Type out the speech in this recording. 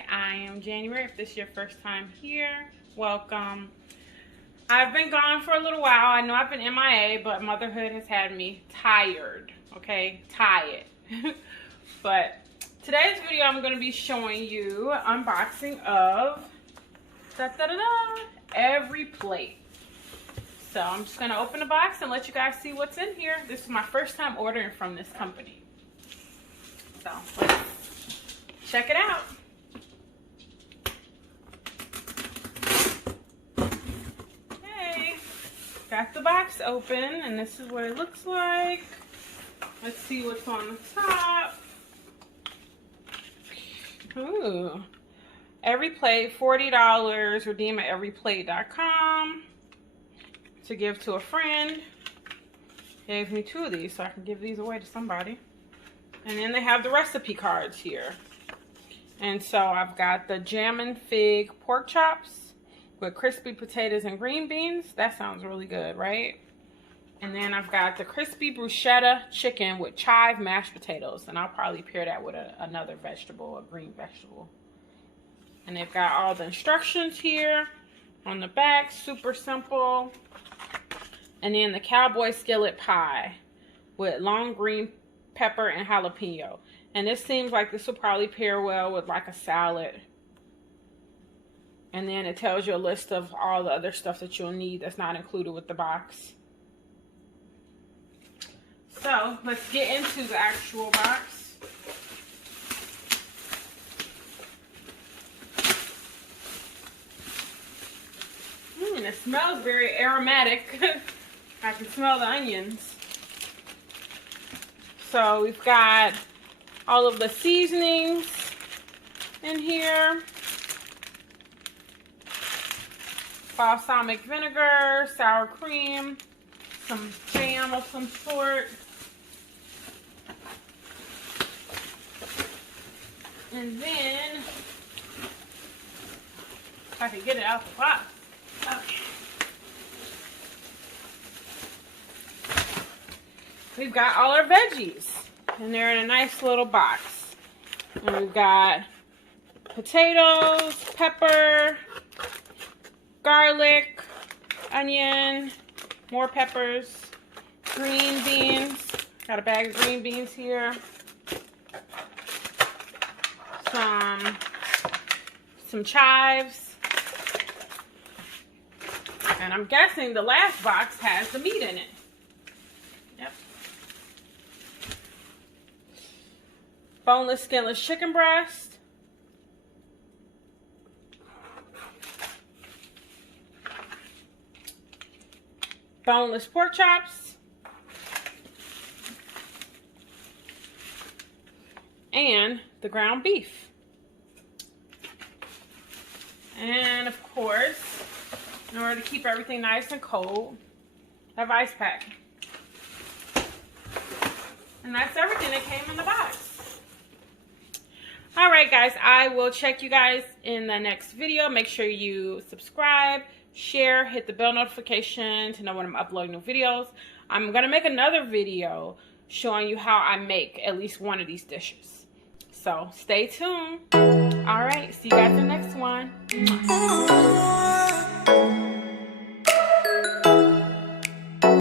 January. I am January. If this is your first time here, welcome. I've been gone for a little while. I know I've been MIA, but motherhood has had me tired. Okay, tired. But today's video, I'm going to be showing you an unboxing of every plate. So I'm just going to open the box and let you guys see what's in here. This is my first time ordering from this company. So let's check it out. Okay, got the box open and this is what it looks like. Let's see what's on the top. Ooh. Every plate, $40. Redeem at everyplate.com. To give to a friend. Gave me 2 of these so I can give these away to somebody. And then they have the recipe cards here. And so I've got the Jammin' Fig pork chops with crispy potatoes and green beans. That sounds really good, right? And then I've got the crispy bruschetta chicken with chive mashed potatoes. And I'll probably pair that with another vegetable, a green vegetable. And they've got all the instructions here on the back. Super simple. And then the cowboy skillet pie with long green pepper and jalapeno. And this seems like this will probably pair well with like a salad. And then it tells you a list of all the other stuff that you'll need that's not included with the box. So let's get into the actual box. It smells very aromatic. I can smell the onions. So we've got all of the seasonings in here. Balsamic vinegar, sour cream, some jam of some sort. And then, if I can get it out the box. Okay. We've got all our veggies, and they're in a nice little box. And we've got potatoes, pepper, garlic, onion, more peppers, green beans. Got a bag of green beans here. Some chives. And I'm guessing the last box has the meat in it. Yep. Boneless, skinless chicken breast. Boneless pork chops. And the ground beef. And of course, in order to keep everything nice and cold, I have ice pack. And that's everything that came in the box. Alright guys, I will check you guys in the next video. Make sure you subscribe, share, hit the bell notification to know when I'm uploading new videos. I'm going to make another video showing you how I make at least one of these dishes. So stay tuned. Alright, see you guys in the next one.